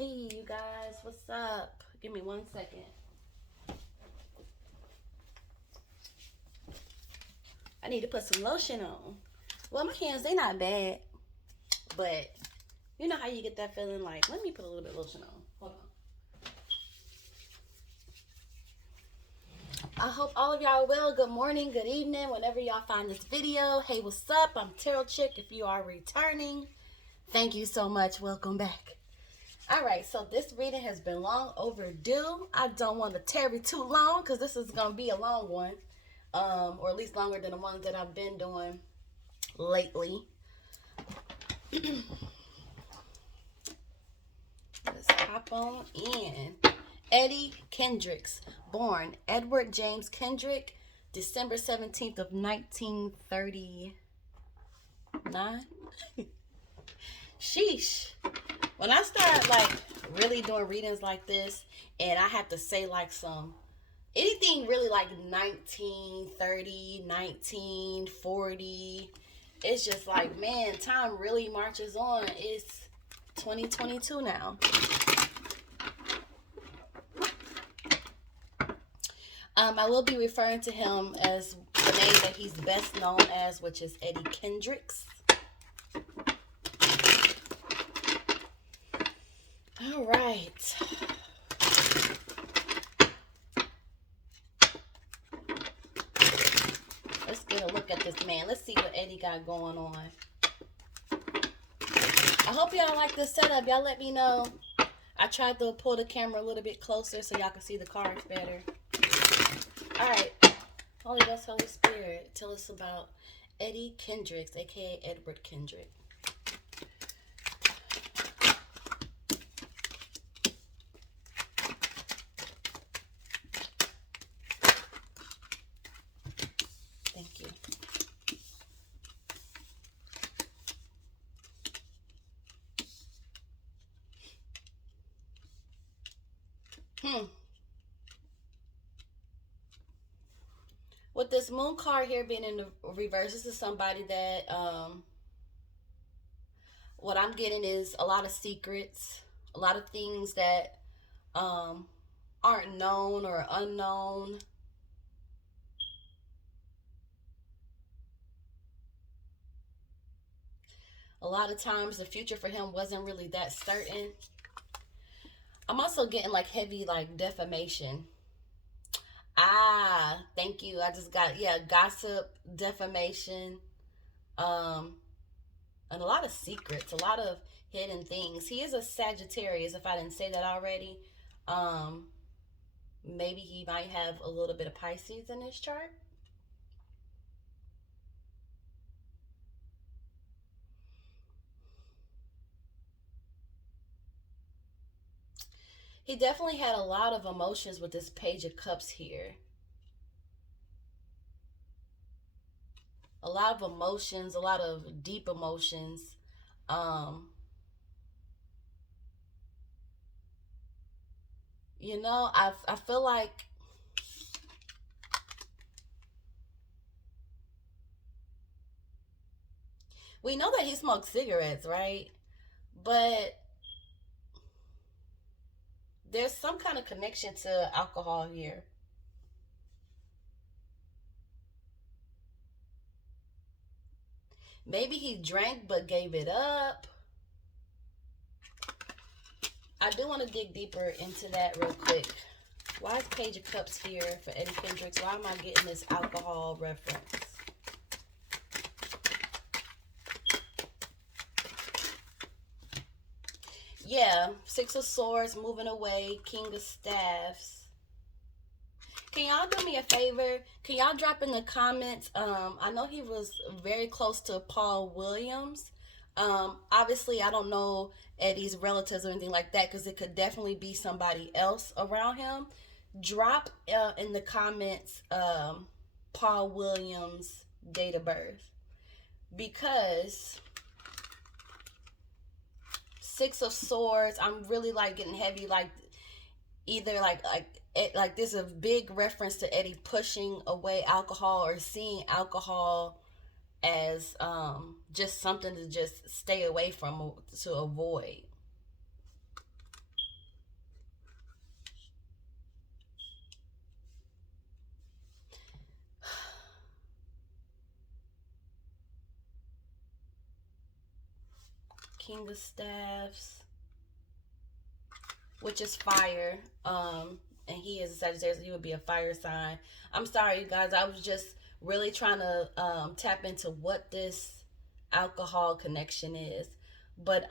Hey, you guys, what's up? Give me 1 second. I need to put some lotion on. Well, my hands, they not bad. But, you know how you get that feeling like, let me put a little bit of lotion on. Hold on. I hope all of y'all are well. Good morning, good evening, whenever y'all find this video. Hey, what's up? I'm ImTarotChick. If you are returning, thank you so much. Welcome back. All right, so this reading has been long overdue. I don't want to tarry too long because this is going to be a long one, or at least longer than the ones that I've been doing lately. Let's hop on in. Eddie Kendricks, born Edward James Kendrick, December 17th of 1939. Sheesh. When I start like really doing readings like this, and I have to say like anything really like 1930, 1940, it's just like, man, time really marches on. It's 2022 now. I will be referring to him as the name that he's best known as, which is Eddie Kendricks. All right. Let's get a look at this man. Let's see what Eddie got going on. I hope y'all like this setup. Y'all let me know. I tried to pull the camera a little bit closer so y'all can see the cards better. All right. Holy Ghost, Holy Spirit, tell us about Eddie Kendricks, aka Edward Kendrick. Thank you. With this moon card here being in the reverse, this is somebody that, what I'm getting is a lot of secrets, a lot of things that aren't known or unknown. A lot of times the future for him wasn't really that certain. I'm also getting like heavy like defamation. Ah, thank you. I just got, yeah, gossip, defamation, and a lot of secrets, a lot of hidden things. He is a Sagittarius, if I didn't say that already. Maybe he might have a little bit of Pisces in his chart. He definitely had a lot of emotions with this Page of Cups here. A lot of emotions, a lot of deep emotions. You know, I feel like we know that he smokes cigarettes, right? But there's some kind of connection to alcohol here. Maybe he drank but gave it up. I do want to dig deeper into that real quick. Why is Page of Cups here for Eddie Kendricks? Why am I getting this alcohol reference? Yeah, Six of Swords, moving away, King of Staffs. Can y'all do me a favor? Can y'all drop in the comments? I know he was very close to Paul Williams. Obviously, I don't know Eddie's relatives or anything like that because it could definitely be somebody else around him. Drop in the comments Paul Williams' date of birth, because Six of Swords, I'm really like getting heavy, like either like there's a big reference to Eddie pushing away alcohol or seeing alcohol as just something to just stay away from, to avoid. King of Staffs, which is fire. And he is a Sagittarius, so he would be a fire sign. I'm sorry, you guys. I was just really trying to tap into what this alcohol connection is. But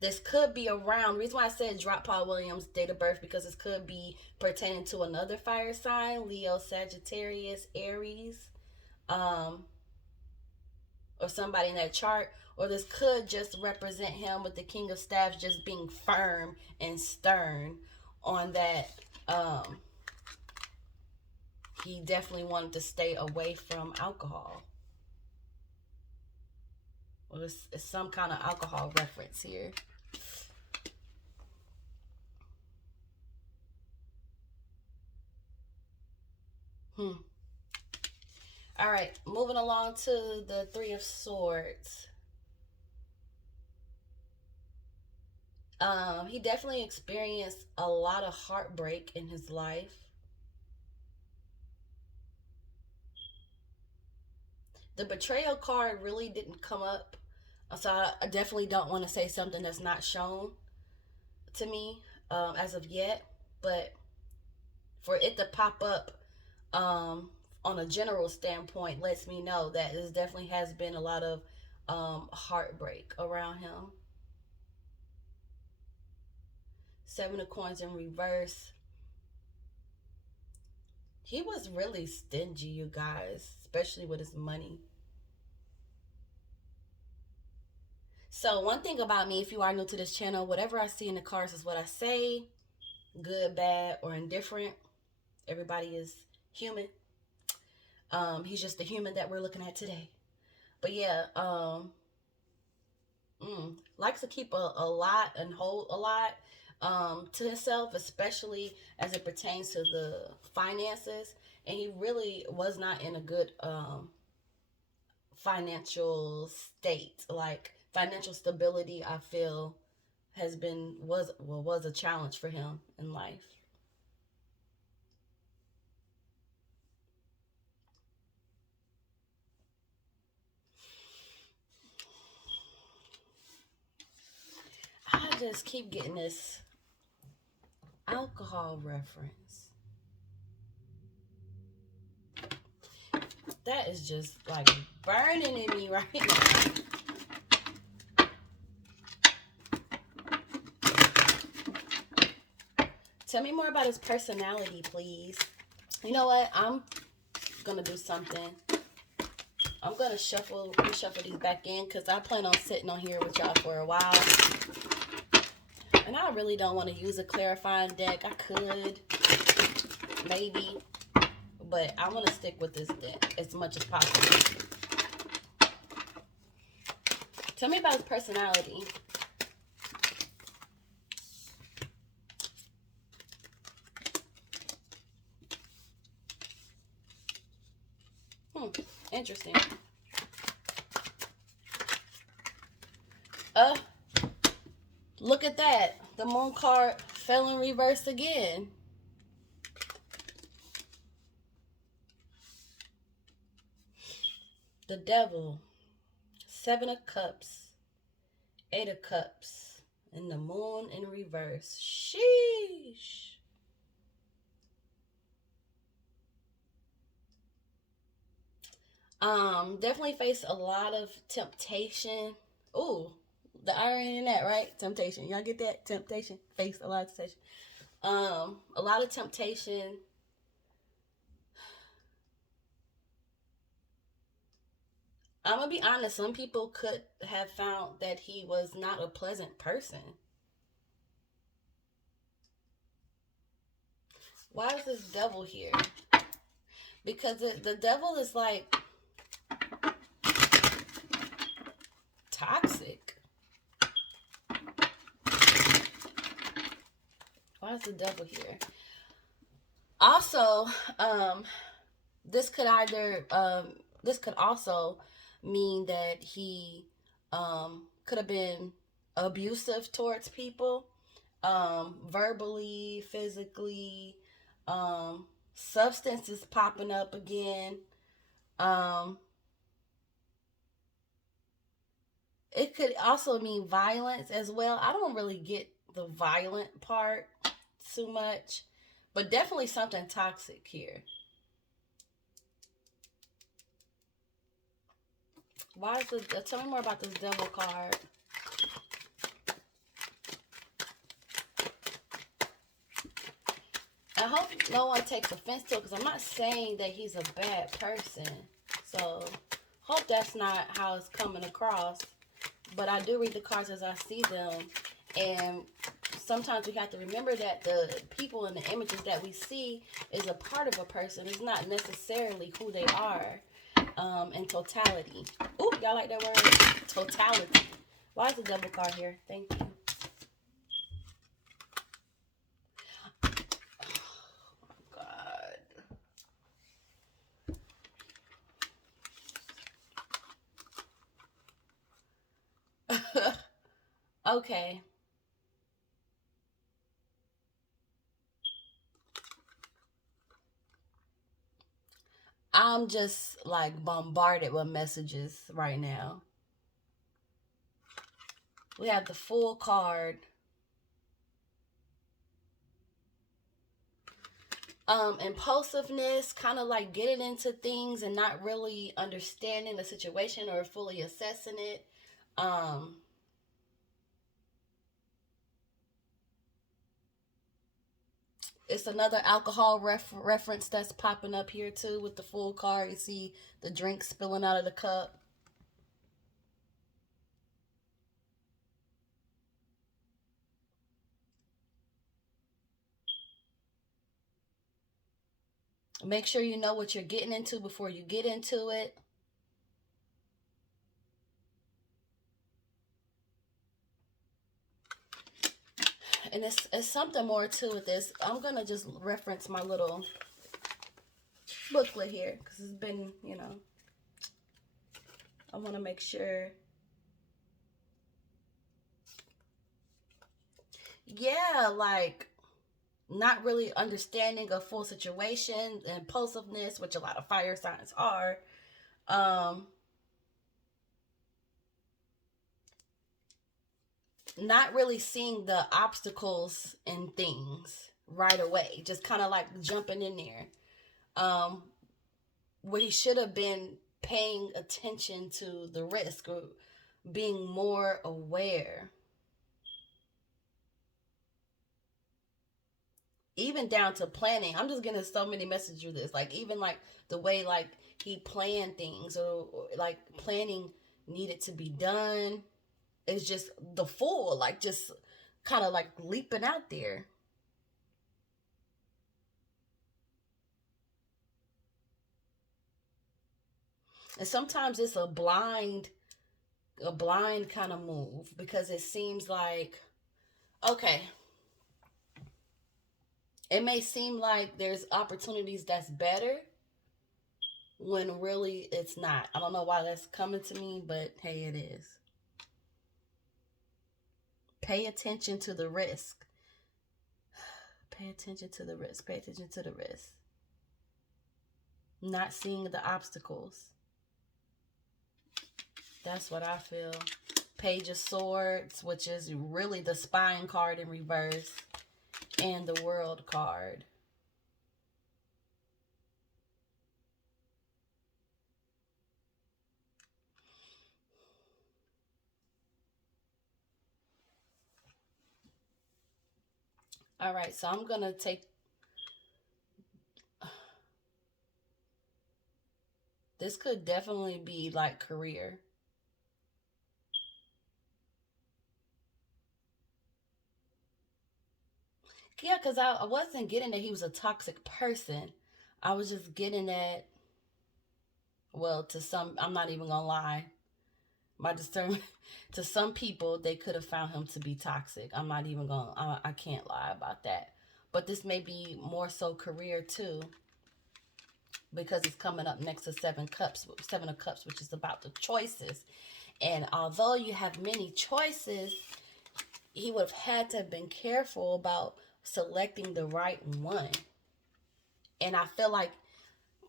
this could be around. The reason why I said drop Paul Williams' date of birth, because this could be pertaining to another fire sign, Leo, Sagittarius, Aries, or somebody in that chart. Or this could just represent him with the King of Staffs just being firm and stern on that. He definitely wanted to stay away from alcohol. Well, it's some kind of alcohol reference here. All right, moving along to the Three of Swords. He definitely experienced a lot of heartbreak in his life. The betrayal card really didn't come up, so I definitely don't want to say something that's not shown to me as of yet. But for it to pop up on a general standpoint lets me know that this definitely has been a lot of heartbreak around him. Seven of Coins in reverse. He was really stingy, you guys, especially with his money. So one thing about me, if you are new to this channel, whatever I see in the cards is what I say. Good, bad, or indifferent. Everybody is human. He's just the human that we're looking at today. But yeah, likes to keep a lot and hold a lot to himself, especially as it pertains to the finances. And he really was not in a good financial state. Like financial stability, I feel was a challenge for him in life. I just keep getting this alcohol reference. That is just like burning in me right now. Tell me more about his personality, please. You know what? I'm gonna do something. I'm gonna reshuffle these back in because I plan on sitting on here with y'all for a while. And I really don't want to use a clarifying deck. I could, maybe, but I want to stick with this deck as much as possible. Tell me about his personality. Interesting. Look at that. The moon card fell in reverse again. The devil. Seven of Cups. Eight of Cups. And the moon in reverse. Sheesh. Definitely face a lot of temptation. Ooh, the irony in that, right? Temptation. Y'all get that? Temptation. Face a lot of temptation. A lot of temptation. I'm gonna be honest, some people could have found that he was not a pleasant person. Why is this devil here? Because the devil is like toxic. Why is the devil here? Also, this could also mean that he could have been abusive towards people, verbally, physically, substances popping up again. It could also mean violence as well. I don't really get the violent part too much, but definitely something toxic here. Why is this? Tell me more about this devil card. I hope no one takes offense to it, because I'm not saying that he's a bad person. So, hope that's not how it's coming across. But I do read the cards as I see them. And sometimes we have to remember that the people and the images that we see is a part of a person. It's not necessarily who they are in totality. Ooh, y'all like that word? Totality. Why is the devil card here? Thank you. Okay. I'm just like bombarded with messages right now. We have the full card. Impulsiveness, kind of like getting into things and not really understanding the situation or fully assessing it. It's another alcohol reference that's popping up here too with the full card. You see the drink spilling out of the cup. Make sure you know what you're getting into before you get into it. And it's something more to with this. I'm going to just reference my little booklet here because it's been, I want to make sure. Yeah, like not really understanding a full situation, impulsiveness, which a lot of fire signs are. Not really seeing the obstacles and things right away, just kind of like jumping in there. Where he should have been paying attention to the risk or being more aware. Even down to planning. I'm just getting so many messages through this. Like even like the way like he planned things or like planning needed to be done. It's just the fool, like just kind of like leaping out there. And sometimes it's a blind kind of move because it seems like, okay, it may seem like there's opportunities that's better when really it's not. I don't know why that's coming to me, but hey, it is. Pay attention to the risk. Pay attention to the risk. Pay attention to the risk. Not seeing the obstacles. That's what I feel. Page of Swords, which is really the spine card in reverse, and the World card. All right, so I'm going to take... This could definitely be like career. Yeah, because I wasn't getting that he was a toxic person. I was just getting that, well, to some, I'm not even going to lie. My discernment, to some people, they could have found him to be toxic. I'm not even going to, I can't lie about that. But this may be more so career too, because it's coming up next to Seven of Cups, which is about the choices. And although you have many choices, he would have had to have been careful about selecting the right one. And I feel like,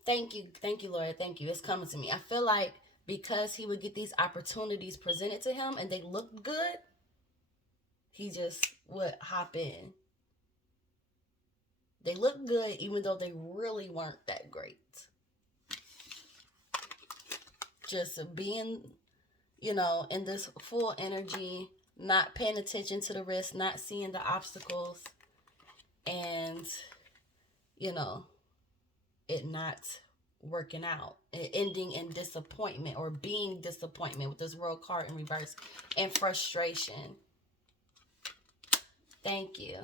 thank you, Lord, thank you. It's coming to me. I feel like because he would get these opportunities presented to him and they looked good, he just would hop in. They looked good even though they really weren't that great. Just being, in this full energy, not paying attention to the risk, not seeing the obstacles, and, it not working out, ending in disappointment or being disappointment with this world card in reverse, and frustration. Thank you.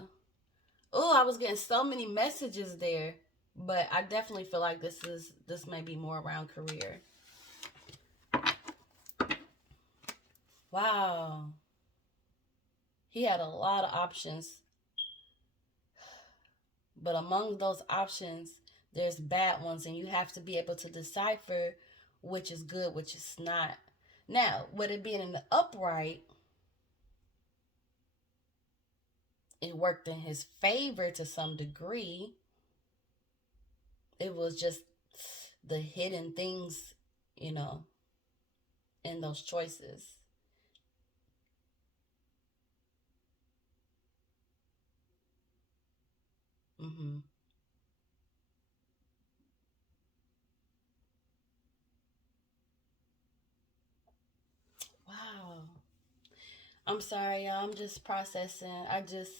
Oh, I was getting so many messages there, but I definitely feel like this may be more around career. Wow. He had a lot of options, but among those options, there's bad ones, and you have to be able to decipher which is good, which is not. Now, with it being in the upright, it worked in his favor to some degree. It was just the hidden things, in those choices. Mm-hmm. Wow. I'm sorry, y'all. I'm just processing. I just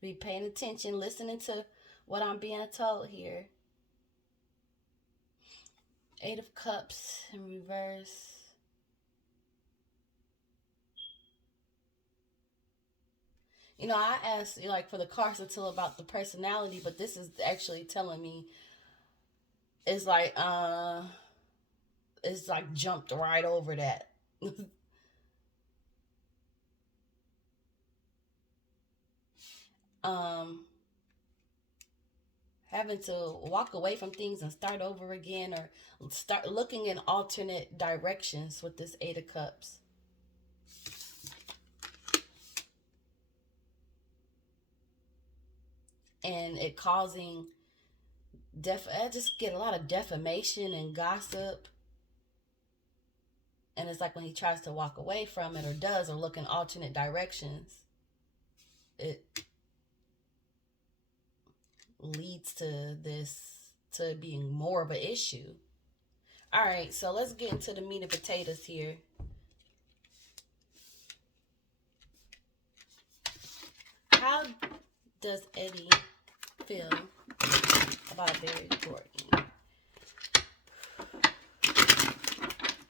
be paying attention, listening to what I'm being told here. Eight of Cups in reverse. I asked for the cards to tell about the personality, but this is actually telling me it's like jumped right over that. um Having to walk away from things and start over again, or start looking in alternate directions with this Eight of Cups. And it causing I just get a lot of defamation and gossip. And it's like when he tries to walk away from it, or does, or look in alternate directions, it leads to being more of an issue. All right, so let's get into the meat and potatoes here. How does Eddie feel about Barry Gordy?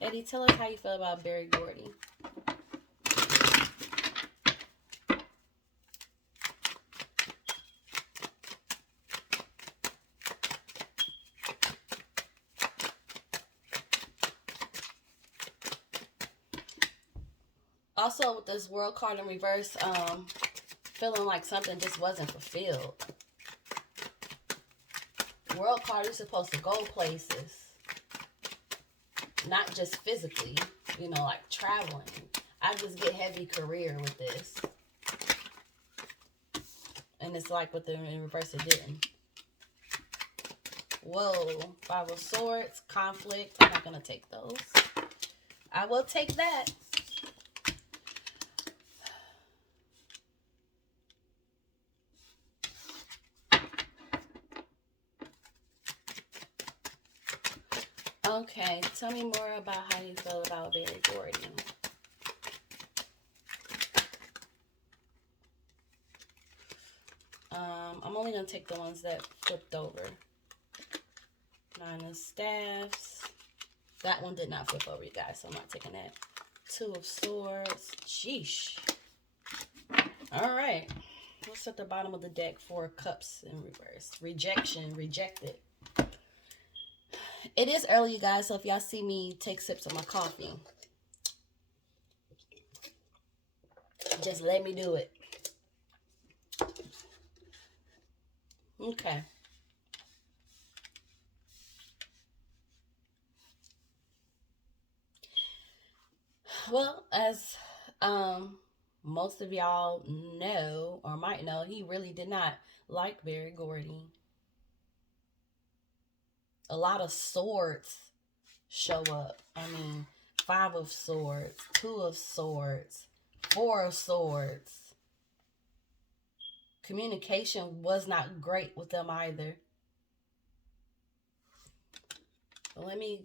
Eddie, tell us how you feel about Barry Gordy. Also, with this world card in reverse, feeling like something just wasn't fulfilled. World card is supposed to go places, not just physically, like traveling. I just get heavy career with this. And it's like with the in reverse, it didn't. Whoa. Five of Swords, conflict. I'm not going to take those. I will take that. Okay, tell me more about how you feel about Barry Gordy. I'm only going to take the ones that flipped over. Nine of Staffs. That one did not flip over, you guys, so I'm not taking that. Two of Swords. Sheesh. All right. What's at the bottom of the deck? Four of Cups in reverse. Rejection. Rejected. It is early, you guys, so if y'all see me take sips of my coffee, just let me do it. Okay. Well, as most of y'all know or might know, he really did not like Barry Gordy. A lot of swords show up. I mean, Five of Swords, Two of Swords, Four of Swords. Communication was not great with them either. Let me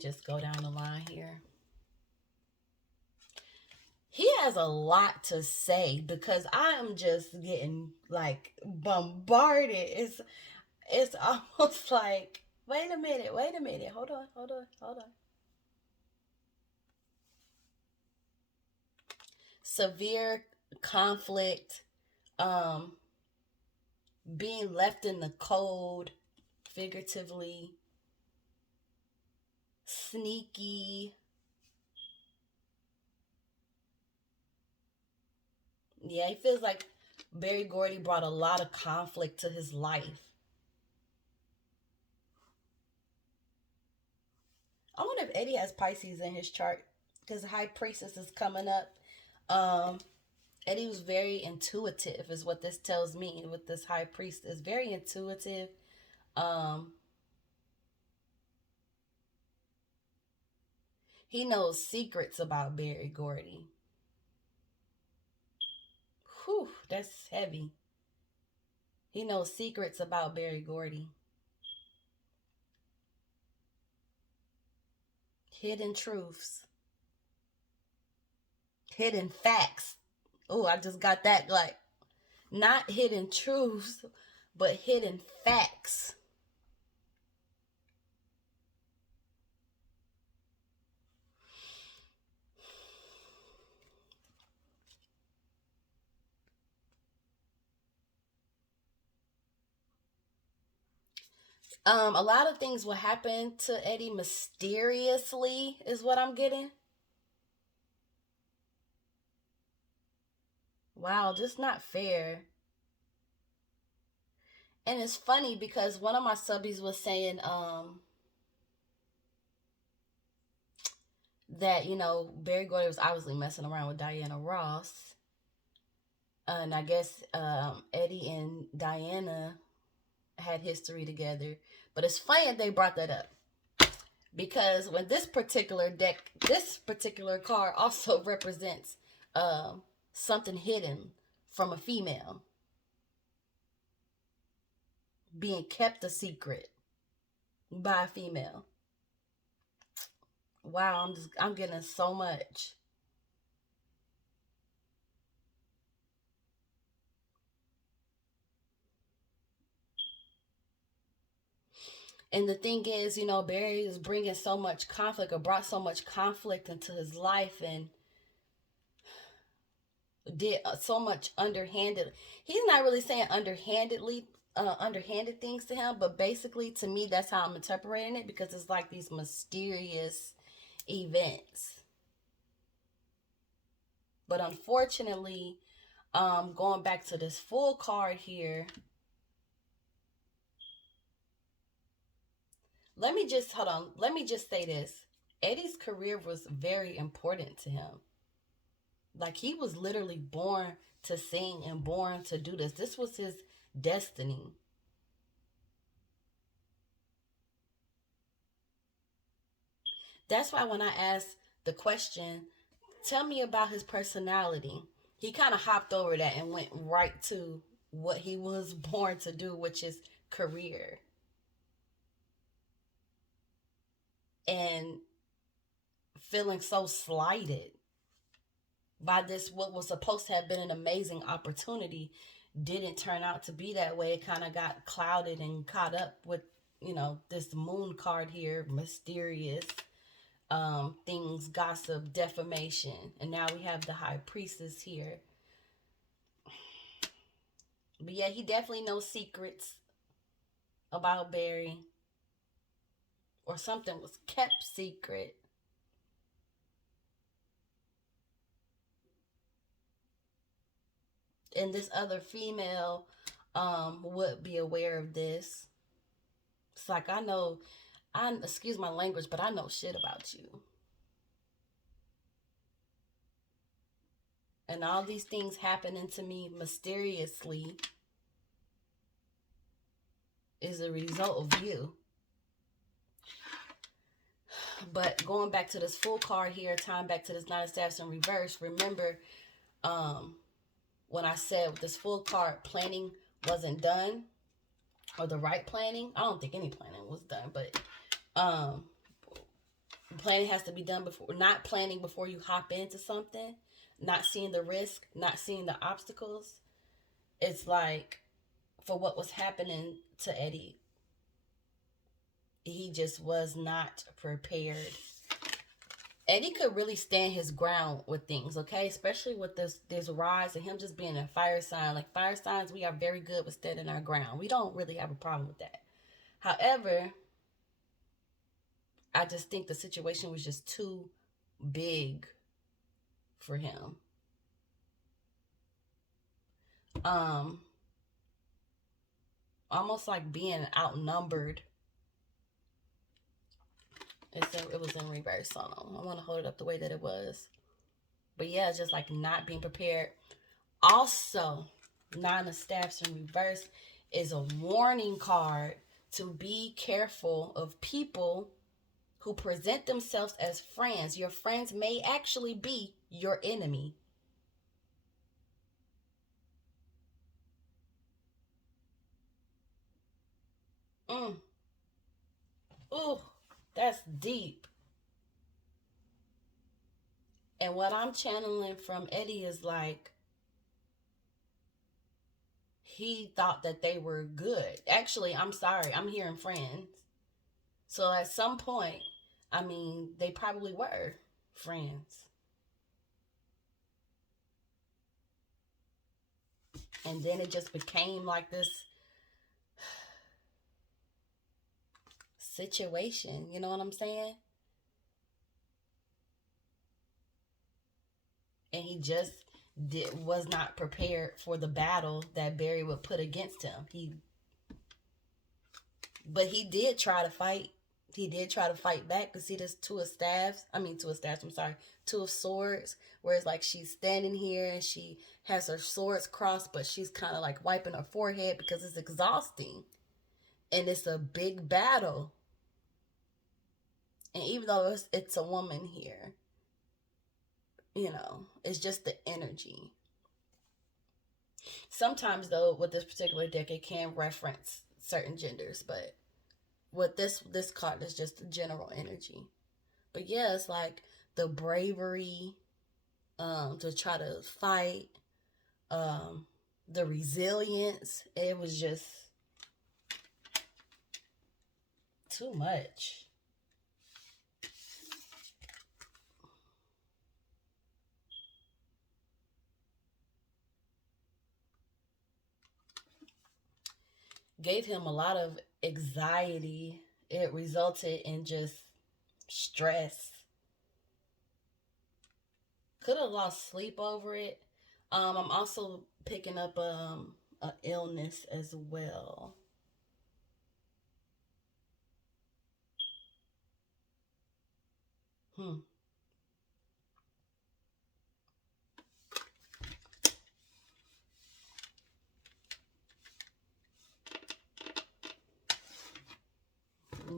just go down the line here. He has a lot to say because I am just getting like bombarded. It's almost like, wait a minute, hold on. Severe conflict, being left in the cold, figuratively, sneaky. Yeah, he feels like Barry Gordy brought a lot of conflict to his life. I wonder if Eddie has Pisces in his chart because the High Priestess is coming up. Eddie was very intuitive, is what this tells me. With this High Priestess, very intuitive. He knows secrets about Barry Gordy. Whew, that's heavy. He knows secrets about Barry Gordy. Hidden truths. Hidden facts. Oh, I just got that, like, not hidden truths, but hidden facts. A lot of things will happen to Eddie mysteriously, is what I'm getting. Wow, just not fair. And it's funny because one of my subbies was saying that, you know, Barry Gordy was obviously messing around with Diana Ross. And I guess Eddie and Diana had history together. But it's funny that they brought that up. Because when this particular card also represents something hidden from a female. Being kept a secret by a female. Wow, I'm getting so much. And the thing is, you know, Barry is bringing so much conflict, or brought so much conflict into his life, and did so much underhanded. He's not really saying underhanded things to him, but basically, to me, that's how I'm interpreting it, because it's like these mysterious events. But unfortunately, going back to this full card here, let me just say this. Eddie's career was very important to him. Like, he was literally born to sing and born to do this. This was his destiny. That's why when I asked the question, tell me about his personality, he kind of hopped over that and went right to what he was born to do, which is career. And feeling so slighted by this, what was supposed to have been an amazing opportunity, didn't turn out to be that way. It kind of got clouded and caught up with, you know, this moon card here, mysterious things, gossip, defamation. And now we have the High Priestess here. But yeah, he definitely knows secrets about Barry, or something was kept secret. And this other female would be aware of this. It's like, excuse my language, but I know shit about you. And all these things happening to me mysteriously is a result of you. But going back to this full card here, tying back to this Nine of Staffs in reverse, remember when I said with this full card, planning wasn't done, or the right planning. I don't think any planning was done, but planning has to be done before, not planning before you hop into something, not seeing the risk, not seeing the obstacles. It's like, for what was happening to Eddie, he just was not prepared. Eddie could really stand his ground with things, okay? Especially with this rise and him just being a fire sign. Like, fire signs, we are very good with standing our ground. We don't really have a problem with that. However, I just think the situation was just too big for him. Almost like being outnumbered. It was in reverse. Hold on. I want to hold it up the way that it was. But yeah, it's just like not being prepared. Also, Nine of Staffs in reverse is a warning card to be careful of people who present themselves as friends. Your friends may actually be your enemy. Ooh, that's deep. And what I'm channeling from Eddie is like, he thought that they were good. Actually, I'm sorry, I'm hearing friends. So at some point, I mean, they probably were friends. And then it just became like this situation. You know what I'm saying? And he just was not prepared for the battle that Barry would put against him. But he did try to fight. He did try to fight back. Because see this Two of Swords. Where it's like she's standing here and she has her swords crossed, but she's kind of like wiping her forehead because it's exhausting. And it's a big battle. And even though it's a woman here, you know, it's just the energy. Sometimes, though, with this particular deck, it can reference certain genders, but with this card is just the general energy. But yeah, it's like the bravery to try to fight, the resilience. It was just too much. Gave him a lot of anxiety. It resulted in just stress. Could have lost sleep over it. I'm also picking up an illness as well.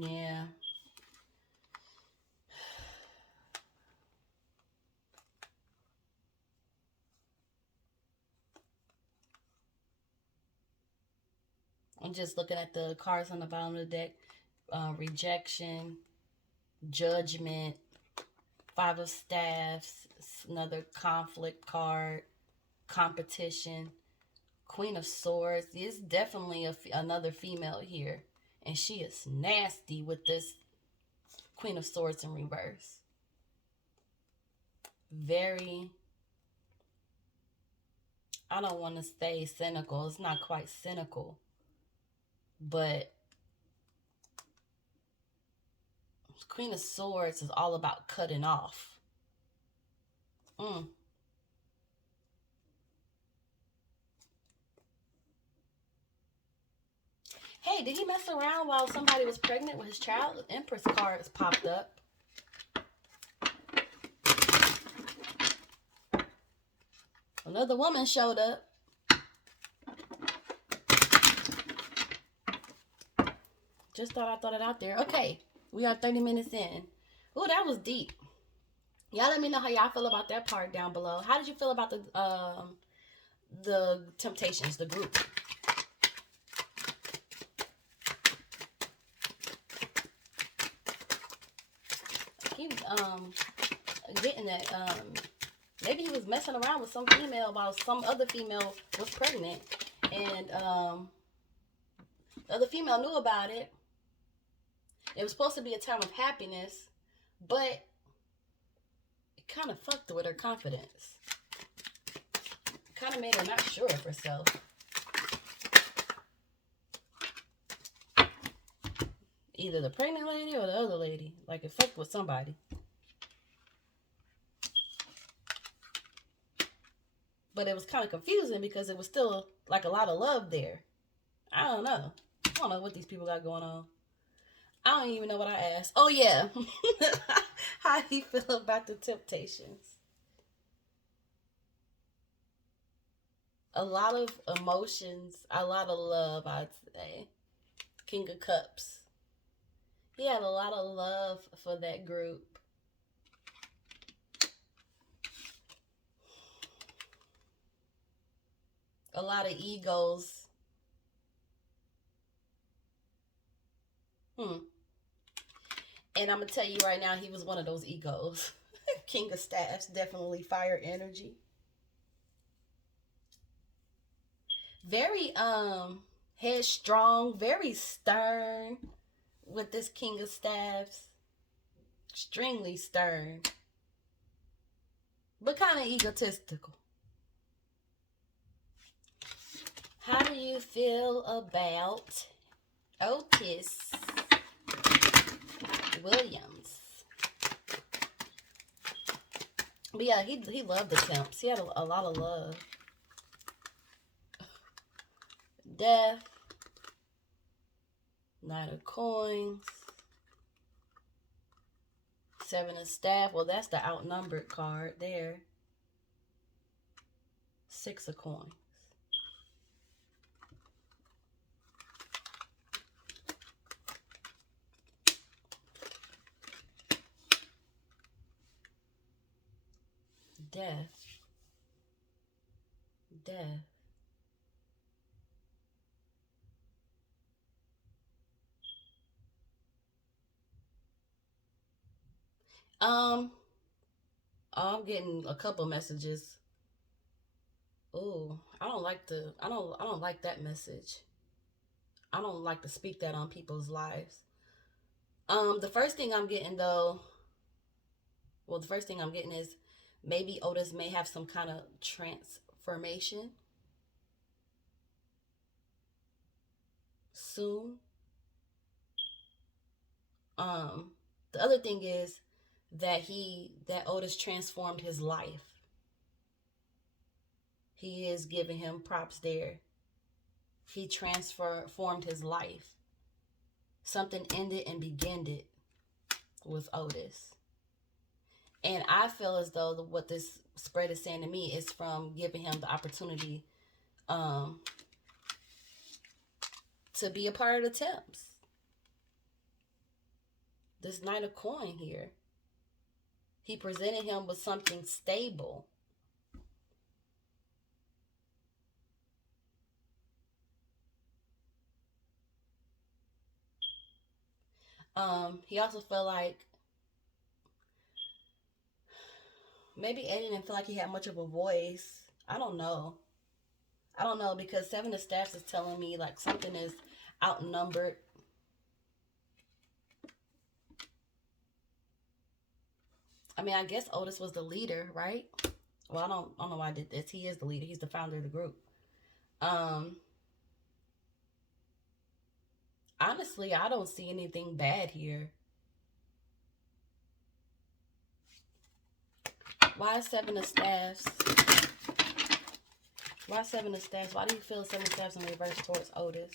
Yeah. I'm just looking at the cards on the bottom of the deck. Rejection, judgment, Five of Staffs, another conflict card, competition, Queen of Swords. There's definitely another female here. And she is nasty with this Queen of Swords in reverse. Very, I don't want to say cynical. It's not quite cynical. But Queen of Swords is all about cutting off. Hey, did he mess around while somebody was pregnant with his child? The Empress cards popped up. Another woman showed up. Just thought I thought it out there. Okay, we are 30 minutes in. Oh, that was deep. Y'all let me know how y'all feel about that part down below. How did you feel about the Temptations, the group? He getting that maybe he was messing around with some female while some other female was pregnant, and the other female knew about it. It was supposed to be a time of happiness, but it kind of fucked with her confidence. Kind of made her not sure of herself. Either the pregnant lady or the other lady. Like, it fucked with somebody. But it was kind of confusing because it was still like a lot of love there. I don't know. I don't know what these people got going on. I don't even know what I asked. Oh, yeah. How do you feel about the Temptations? A lot of emotions, a lot of love, I'd say. King of Cups. He had a lot of love for that group. A lot of egos. And I'm going to tell you right now, he was one of those egos. King of Staffs, definitely fire energy. Very headstrong, very stern with this King of Staffs. Extremely stern. But kind of egotistical. How do you feel about Otis Williams? But yeah, he loved the Temps. He had a lot of love. Death. Knight of Coins. Seven of Staff. Well, that's the outnumbered card there. Six of Coins. Death. Death. I'm getting a couple messages. Oh, I don't like that message. I don't like to speak that on people's lives. The first thing I'm getting is maybe Otis may have some kind of transformation soon. The other thing is that Otis transformed his life. He is giving him props there. He transformed his life. Something ended and began it with Otis. And I feel as though what this spread is saying to me is from giving him the opportunity to be a part of the Temps. This Knight of Coin here. He presented him with something stable. He also felt like maybe Eddie didn't feel like he had much of a voice. I don't know because Seven of Staffs is telling me like something is outnumbered. I mean, I guess Otis was the leader, right? Well, I don't know why I did this. He is the leader. He's the founder of the group. Honestly, I don't see anything bad here. Why Seven of Staffs? Why Seven of Staffs? Why do you feel Seven of Staffs in reverse towards Otis?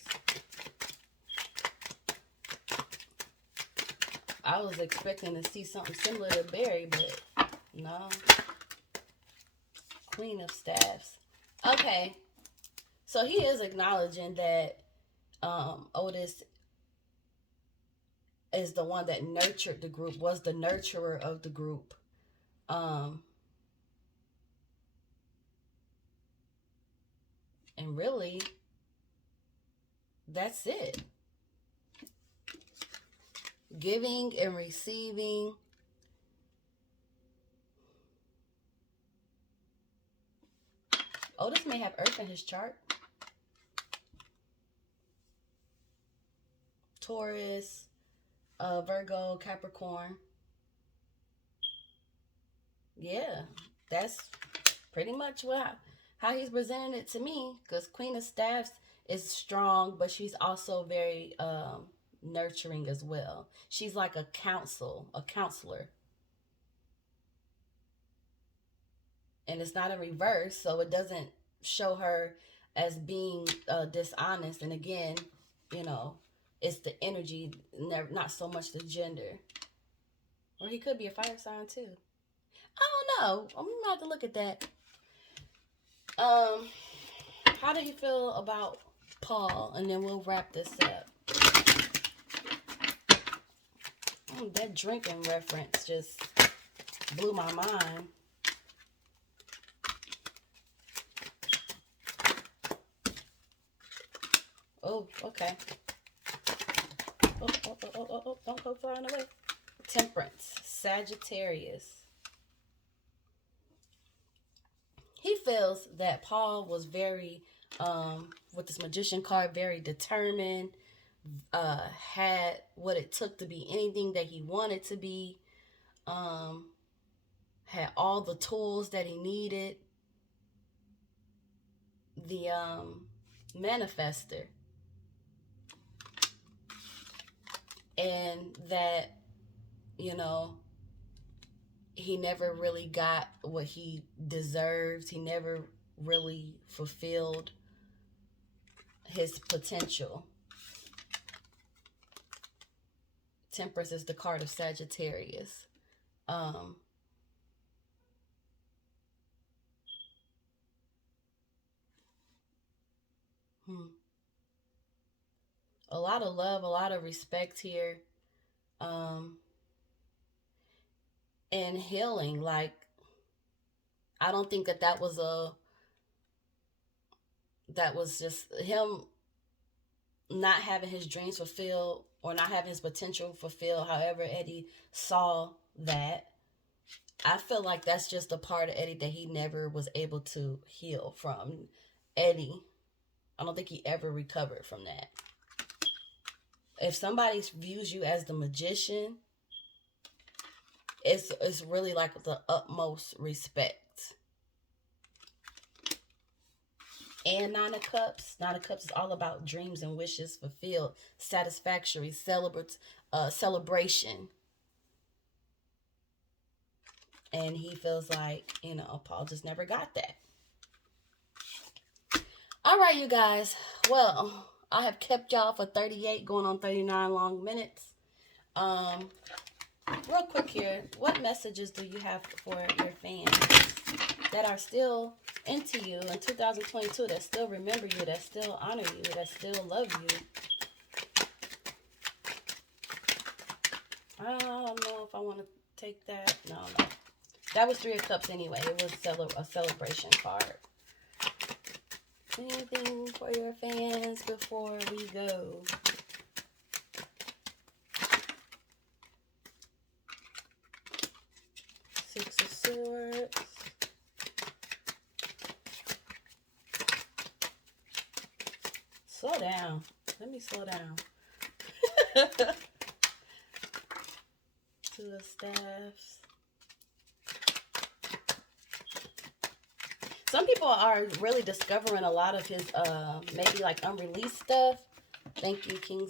I was expecting to see something similar to Barry, but no. Queen of Staffs. Okay. So he is acknowledging that Otis is the one that nurtured the group, was the nurturer of the group. And really, that's it. Giving and receiving. Otis may have Earth in his chart. Taurus, Virgo, Capricorn. Yeah, that's pretty much how he's presenting it to me. Because Queen of Staffs is strong, but she's also very nurturing as well. She's like a counselor. And it's not a reverse, so it doesn't show her as being dishonest. And again, you know, it's the energy, not so much the gender. Or he could be a fire sign too. I don't know. I'm gonna have to look at that. How do you feel about Paul? And then we'll wrap this up. That drinking reference just blew my mind. Oh, okay. Oh, don't go flying away. Temperance, Sagittarius. He feels that Paul was very, with this Magician card, very determined, had what it took to be anything that he wanted to be, had all the tools that he needed. The manifester. And that, you know, he never really got what he deserved. He never really fulfilled his potential. Temperance is the card of Sagittarius. A lot of love, a lot of respect here. And healing. Like, I don't think that was just him not having his dreams fulfilled or not having his potential fulfilled. However Eddie saw that. I feel like that's just a part of Eddie that he never was able to heal from. Eddie, I don't think he ever recovered from that. If somebody views you as the magician, it's really like the utmost respect. And Nine of Cups. Nine of Cups is all about dreams and wishes fulfilled, satisfactory, celebration. And he feels like, you know, Paul just never got that. All right, you guys. Well, I have kept y'all for 38, going on 39 long minutes. Real quick here, what messages do you have for your fans that are still into you in 2022, that still remember you, that still honor you, that still love you? I don't know if I want to take that. No. That was Three of Cups anyway. It was a celebration card. Anything for your fans before we go? Six of Swords. Slow down. Let me slow down. Two of Staffs. Some people are really discovering a lot of his maybe like unreleased stuff. Thank you, King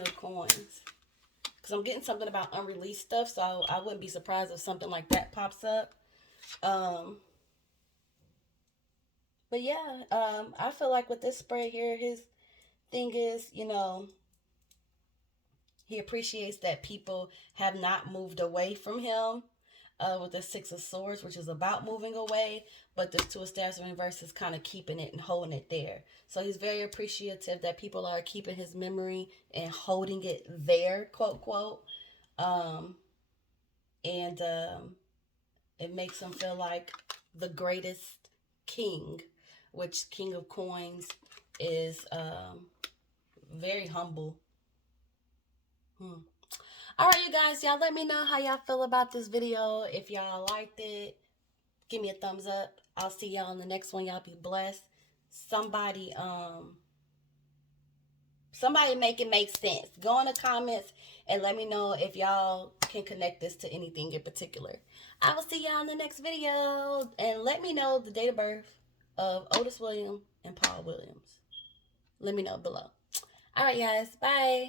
of Coins. Because I'm getting something about unreleased stuff, so I wouldn't be surprised if something like that pops up. But yeah, I feel like with this spread here, his thing is, you know, he appreciates that people have not moved away from him. with the Six of Swords, which is about moving away, but the Two of Staves in reverse is kind of keeping it and holding it there. So he's very appreciative that people are keeping his memory and holding it there, quote, quote. And it makes him feel like the greatest king, which King of Coins is very humble. All right, you guys, y'all let me know how y'all feel about this video. If y'all liked it, give me a thumbs up. I'll see y'all in the next one. Y'all be blessed. Somebody make it make sense. Go in the comments and let me know if y'all can connect this to anything in particular. I will see y'all in the next video. And let me know the date of birth of Otis Williams and Paul Williams. Let me know below. All right, guys. Bye.